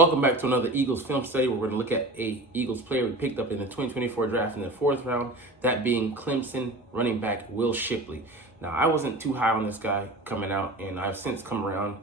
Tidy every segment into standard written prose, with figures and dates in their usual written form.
Welcome back to another Eagles film study where we're going to look at a Eagles player we picked up in the 2024 draft in the 4th round, that being Clemson running back Will Shipley. Now, I wasn't too high on this guy coming out, and I've since come around.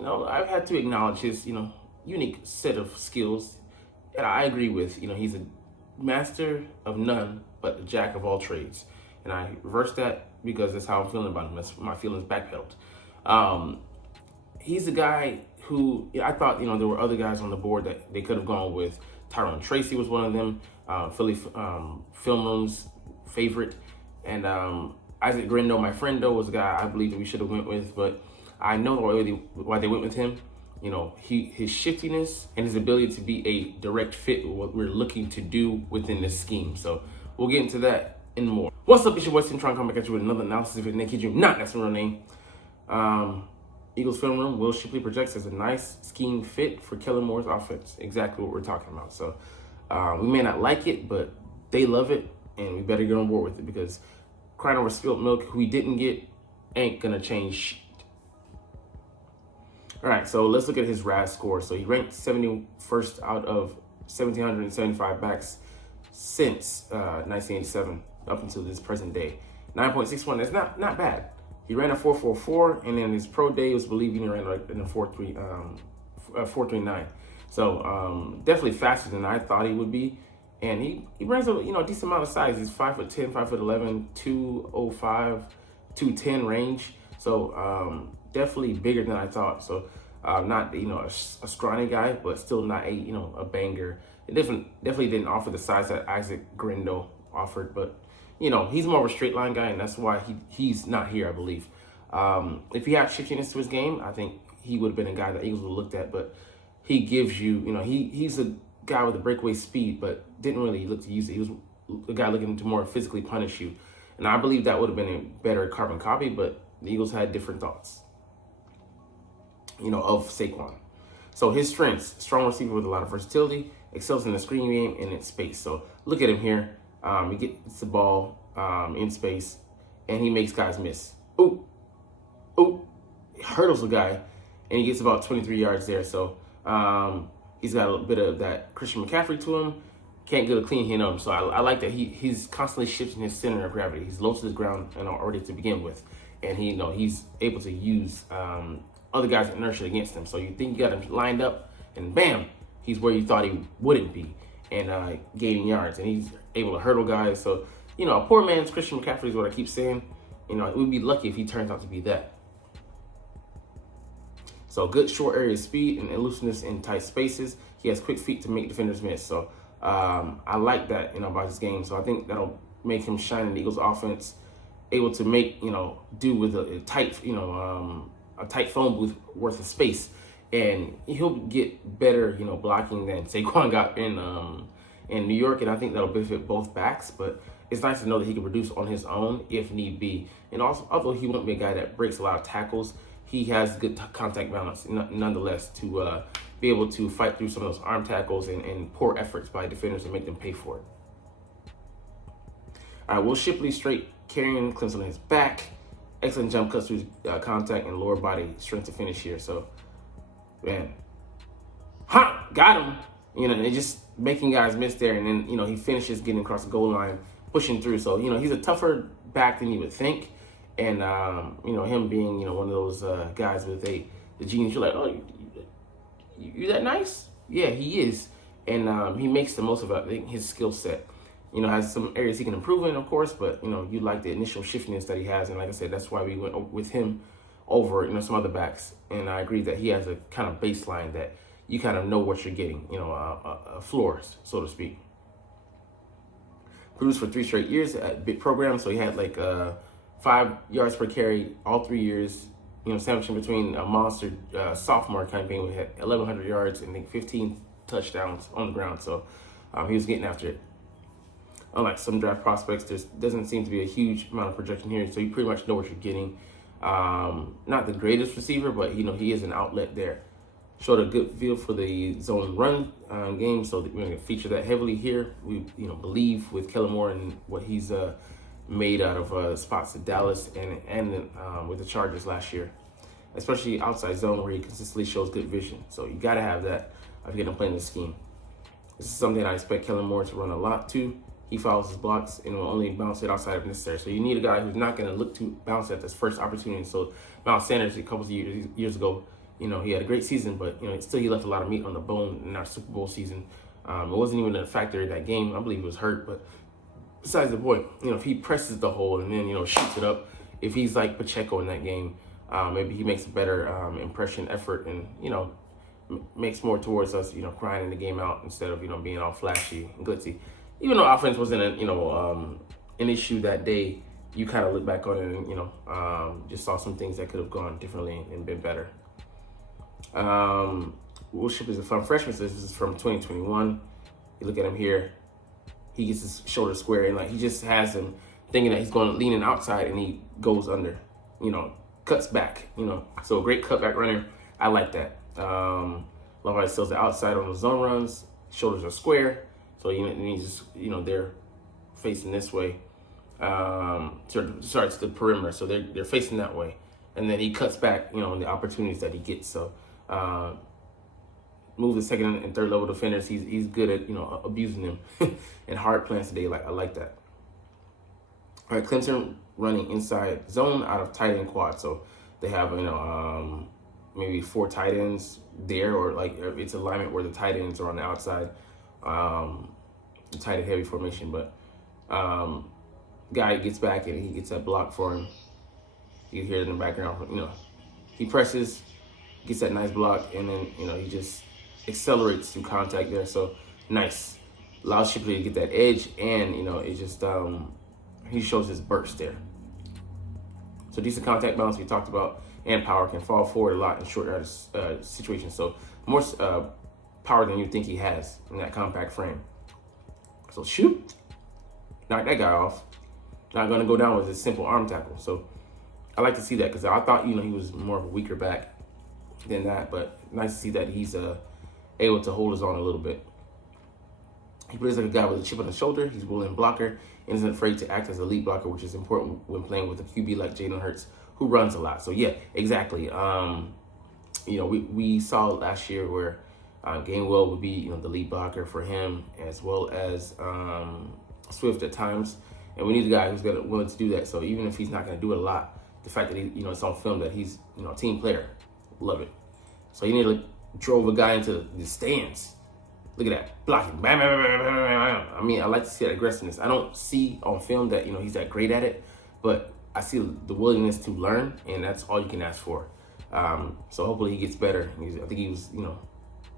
I've had to acknowledge his, unique set of skills, and I agree with, he's a master of none, but a jack of all trades. And I reversed that because that's how I'm feeling about him. That's my feelings backpedaled. He's a guy who I thought, there were other guys on the board that they could have gone with. Tyrone Tracy was one of them, Philly Film Room's favorite. And Isaac Grendo, my friendo, was a guy I believe that we should have went with, but I know why they went with him. His shiftiness and his ability to be a direct fit with what we're looking to do within this scheme. So we'll get into that and more. What's up, it's your boy Cintron coming back at you with another analysis of it. Kid you not, that's my real name. Eagles film room, Will Shipley projects as a nice scheme fit for Kellen Moore's offense. Exactly what we're talking about. So we may not like it, but they love it, and we better get on board with it because crying over spilled milk, who we didn't get, ain't gonna change shit. All right, so let's look at his RAS score. So he ranked 71st out of 1,775 backs since 1987 up until this present day. 9.61, that's not bad. He ran a 4.44, and then his pro day was believing he ran in a 4.39. So definitely faster than I thought he would be. And he runs a decent amount of size. He's 5'10", 5'11", 205, 210 range. So definitely bigger than I thought. So not a scrawny guy, but still not a banger. It definitely didn't offer the size that Isaac Grendo offered, but he's more of a straight line guy, and that's why he's not here, I believe. If he had shiftiness to his game, I think he would have been a guy that Eagles would have looked at, but he gives you, he's a guy with a breakaway speed, but didn't really look to use it. He was a guy looking to more physically punish you, and I believe that would have been a better carbon copy, but the Eagles had different thoughts, of Saquon. So his strengths: strong receiver with a lot of versatility, excels in the screen game and in space. So look at him here. He gets the ball in space, and he makes guys miss. Ooh, hurdles the guy, and he gets about 23 yards there. So he's got a little bit of that Christian McCaffrey to him. Can't get a clean hit on him. So I like that he's constantly shifting his center of gravity. He's low to the ground and already to begin with, and he's able to use other guys' inertia against him. So you think you got him lined up, and bam, he's where you thought he wouldn't be, and gaining yards, and he's able to hurdle guys. So, a poor man's Christian McCaffrey is what I keep saying. We'd be lucky if he turns out to be that. So good short area speed and elusiveness in tight spaces. He has quick feet to make defenders miss. So I like that, about his game. So I think that'll make him shine in the Eagles offense, able to make, do with a tight, a tight phone booth worth of space. And he'll get better, blocking than Saquon got in New York, and I think that'll benefit both backs. But it's nice to know that he can produce on his own if need be. And also, although he won't be a guy that breaks a lot of tackles, he has good contact balance nonetheless to be able to fight through some of those arm tackles and poor efforts by defenders and make them pay for it. All right, Will Shipley straight carrying Clemson on his back. Excellent jump cuts through contact and lower body strength to finish here. So, man, got him. And just making guys miss there, and then he finishes getting across the goal line, pushing through. So he's a tougher back than you would think, and him being one of those guys with the genius. You're like, oh, you that nice? Yeah, he is, and he makes the most of I think his skill set. Has some areas he can improve in, of course, but you like the initial shiftiness that he has, and like I said, that's why we went with him over some other backs. And I agree that he has a kind of baseline that you kind of know what you're getting, a floor, so to speak. Produced for 3 straight years at big program, so he had 5 yards per carry all 3 years, sandwiching between a monster sophomore campaign where he had 1,100 yards and 15 touchdowns on the ground. So he was getting after it. Unlike some draft prospects, there doesn't seem to be a huge amount of projection here, so you pretty much know what you're getting. Not the greatest receiver, but he is an outlet there. Showed a good feel for the zone run game, so we're going to feature that heavily here. We believe with Kellen Moore and what he's made out of spots at Dallas and with the Chargers last year, especially outside zone where he consistently shows good vision. So you got to have that. if you're going to play in this scheme. This is something I expect Kellen Moore to run a lot too. He follows his blocks and will only bounce it outside if necessary. So you need a guy who's not going to look to bounce at this first opportunity. So Miles Sanders, a couple of years ago, he had a great season, but still he left a lot of meat on the bone in our Super Bowl season. It wasn't even a factor in that game. I believe he was hurt, but besides the point, if he presses the hole and then shoots it up, if he's like Pacheco in that game, maybe he makes a better impression effort and makes more towards us, grinding the game out instead of being all flashy and glitzy. Even though offense wasn't an issue that day, you kind of look back on it and just saw some things that could have gone differently and been better. Will Shipley is a fun freshman, so this is from 2021. You look at him here, he gets his shoulder square and he just has him thinking that he's going to lean in outside and he goes under, cuts back, So a great cutback runner. I like that. Love how he sells the outside on the zone runs. Shoulders are square. So he's just, they're facing this way. Starts the perimeter. So they're facing that way. And then he cuts back, on the opportunities that he gets. So move the second and third level defenders. He's good at, abusing them and hard plans today. I like that. All right, Clemson running inside zone out of tight end quad. So they have, maybe 4 tight ends there, or it's alignment where the tight ends are on the outside. The tight end heavy formation, but guy gets back and he gets that block for him. You can hear it in the background. He presses, gets that nice block, and then he just accelerates through contact there. So nice, allows Shipley to get that edge, and it just he shows his burst there. So decent contact balance we talked about, and power, can fall forward a lot in short situations. So more power than you think he has in that compact frame. So shoot, knock that guy off. Not going to go down with a simple arm tackle. So I like to see that because I thought he was more of a weaker back than that, but nice to see that he's able to hold his own a little bit. He plays like a guy with a chip on his shoulder. He's a willing blocker and isn't afraid to act as a lead blocker, which is important when playing with a QB like Jalen Hurts, who runs a lot. So yeah, exactly. We saw last year where Gainwell would be the lead blocker for him, as well as Swift at times, and we need a guy who's willing to do that. So even if he's not going to do it a lot, the fact that it's on film that he's a team player, love it. So he nearly drove a guy into the stands. Look at that, blocking, bam, bam, bam, bam, bam, bam. I mean, I like to see that aggressiveness. I don't see on film that he's that great at it, but I see the willingness to learn, and that's all you can ask for. So hopefully he gets better. I think he was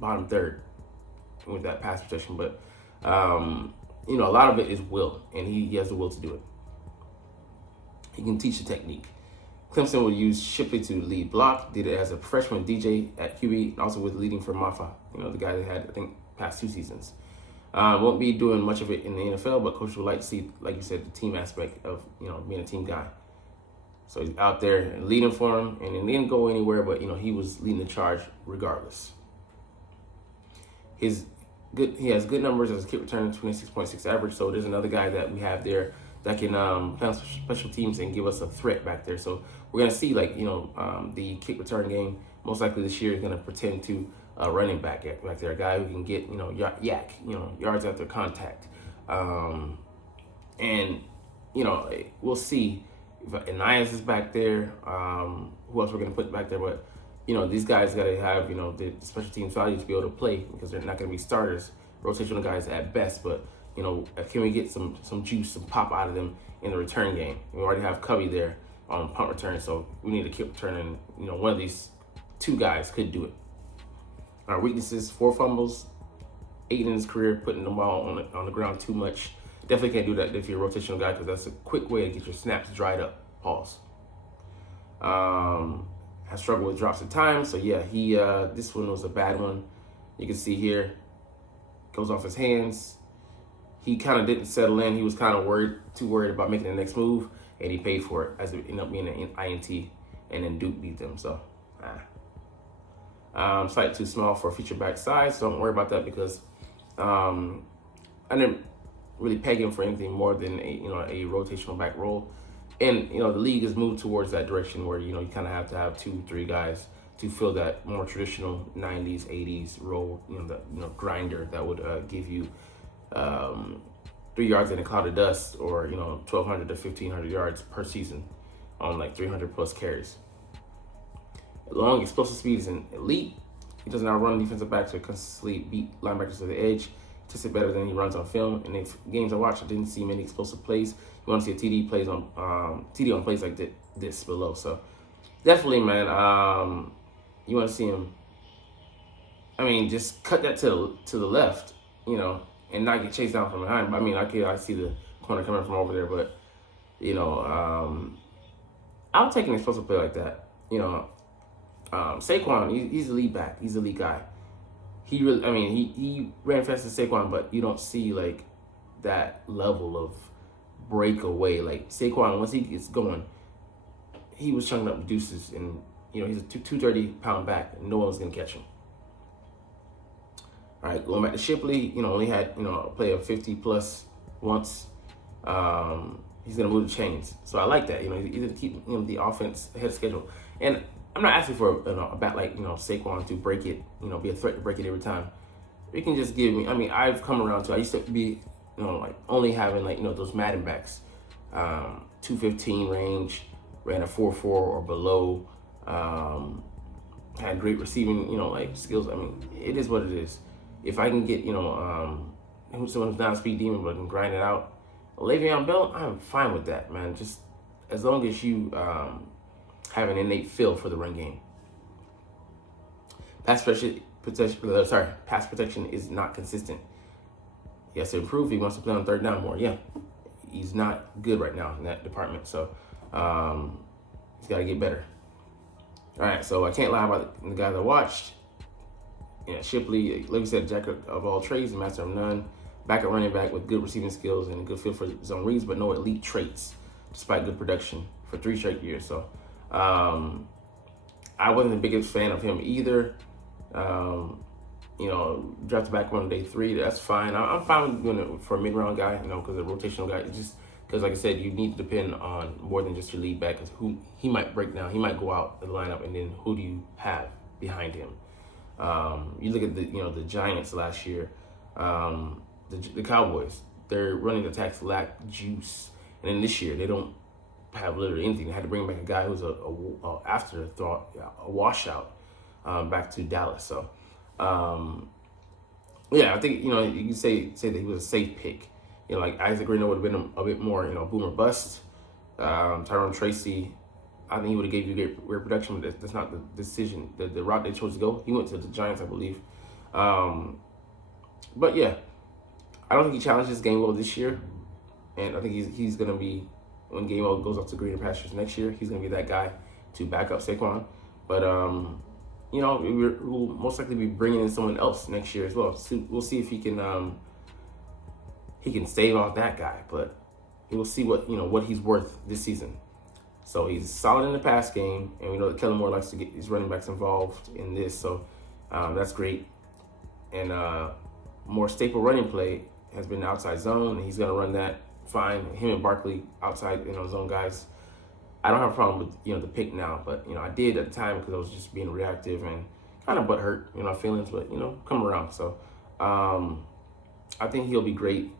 bottom third with that pass protection, but a lot of it is will, and he has the will to do it. He can teach the technique. Clemson will use Shipley to lead block. Did it as a freshman DJ at QB, and also with leading for Maffa, the guy that had, I think, past 2 seasons. Won't be doing much of it in the NFL, but coach would like to see, like you said, the team aspect of being a team guy. So he's out there leading for him, and it didn't go anywhere, but he was leading the charge regardless. He has good numbers as a kick return, 26.6 average. So there's another guy that we have there that can play on special teams and give us a threat back there. So we're gonna see the kick return game most likely this year is gonna pretend to running back back there, a guy who can get yards after contact, and we'll see if Anias is back there. Who else we're gonna put back there? But these guys gotta have the special teams value to be able to play, because they're not gonna be starters, rotational guys at best. But can we get some juice, some pop out of them in the return game? We already have Covey there on punt return, so we need a kick return, and one of these 2 guys could do it. Our weaknesses: 4 fumbles, 8 in his career, putting the ball on the ground too much. Definitely can't do that if you're a rotational guy, because that's a quick way to get your snaps dried up. Pause. Has struggled with drops at times, so yeah, he this one was a bad one. You can see here, goes off his hands. He kind of didn't settle in. He was kind of too worried about making the next move, and he paid for it as it ended up being an INT, and then Duke beat them. So, slightly too small for a feature back size. So don't worry about that, because I didn't really peg him for anything more than a rotational back role. And the league has moved towards that direction where you kind of have to have 2-3 guys to fill that more traditional 90s, 80s role, the grinder that would give you 3 yards in a cloud of dust, or 1,200 to 1,500 yards per season on like 300 plus carries. Long explosive speed is an elite. He does not run defensive backs or consistently beat linebackers to the edge. He tests it better than he runs on film. And if games I watched, I didn't see many explosive plays. You want to see a TD on plays like this below. So definitely, man, you want to see him. I mean, just cut that to the left, and not get chased down from behind. I mean, I see the corner coming from over there, but I'll take an explosive play like that. Saquon, he's a lead back. He's a lead guy. He really, he ran fast as Saquon, but you don't see like that level of breakaway. Like Saquon, once he gets going, he was chunking up deuces, and he's a 230-pound back, and no one's gonna catch him. All right, going back to Shipley, only had a play of 50 plus once. He's gonna move the chains, so I like that. He's gonna keep the offense ahead of schedule, and I'm not asking for a bat like Saquon to break it, be a threat to break it every time. You can just give me. I've come around to. I used to be, like only having those Madden backs, 215 range, ran a 4.4 or below, had great receiving, like skills. It is what it is. If I can get someone who's not a speed demon but can grind it out, Le'Veon Bell, I'm fine with that, man. Just as long as you have an innate feel for the run game. Pass protection is not consistent. He has to improve. He wants to play on third down more. Yeah, he's not good right now in that department. So he's got to get better. All right, so I can't lie about the guys I watched. Shipley, like we said, jack of all trades, master of none. Backup running back with good receiving skills and a good feel for zone reads, but no elite traits, despite good production for 3 straight years. So I wasn't the biggest fan of him either. Drafted back on day 3, that's fine. I'm fine with doing it for a mid-round guy, because a rotational guy, just because, like I said, you need to depend on more than just your lead back, because who he might break down, he might go out of the lineup, and then who do you have behind him? You look at the Giants last year, the Cowboys, their running attacks lack juice, and then this year they don't have literally anything. They had to bring back a guy who's a afterthought, a washout, back to Dallas. So, I think you can say that he was a safe pick. Like Isaac Greenwood would have been a bit more boom or bust. Tyrone Tracy, I think he would have gave you great production, but that's not the decision, the route they chose to go. He went to the Giants, I believe. But yeah, I don't think he challenged this game well this year, and I think he's gonna be, when Gainwell goes off to greener pastures next year, he's gonna be that guy to back up Saquon. But we'll most likely be bringing in someone else next year as well. So we'll see if he can stave off that guy, but we'll see what he's worth this season. So he's solid in the pass game, and we know that Kellen Moore likes to get his running backs involved in this, so that's great. And more staple running play has been outside zone, and he's going to run that fine. Him and Barkley outside zone guys. I don't have a problem with the pick now, but I did at the time because I was just being reactive and kind of butthurt, feelings, but come around. So I think he'll be great.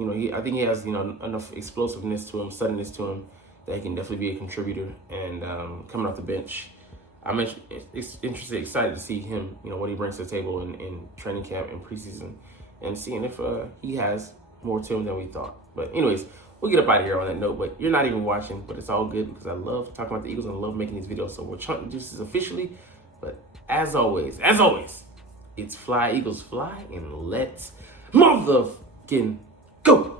I think he has enough explosiveness to him, suddenness to him, that he can definitely be a contributor. And coming off the bench, I'm excited to see him, what he brings to the table in training camp and preseason, and seeing if he has more to him than we thought. But anyways, we'll get up out of here on that note. But you're not even watching, but it's all good because I love talking about the Eagles and I love making these videos. So we're chunking juices officially. But as always, it's fly, Eagles fly, and let's motherfucking go.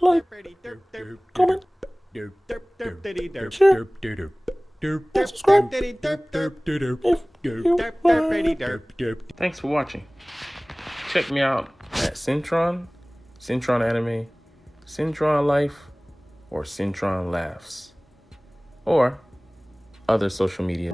Like, comment, share, subscribe. Thanks for watching. Check me out at Cintron Anime, Cintron Life, or Cintron Laughs, or other social media.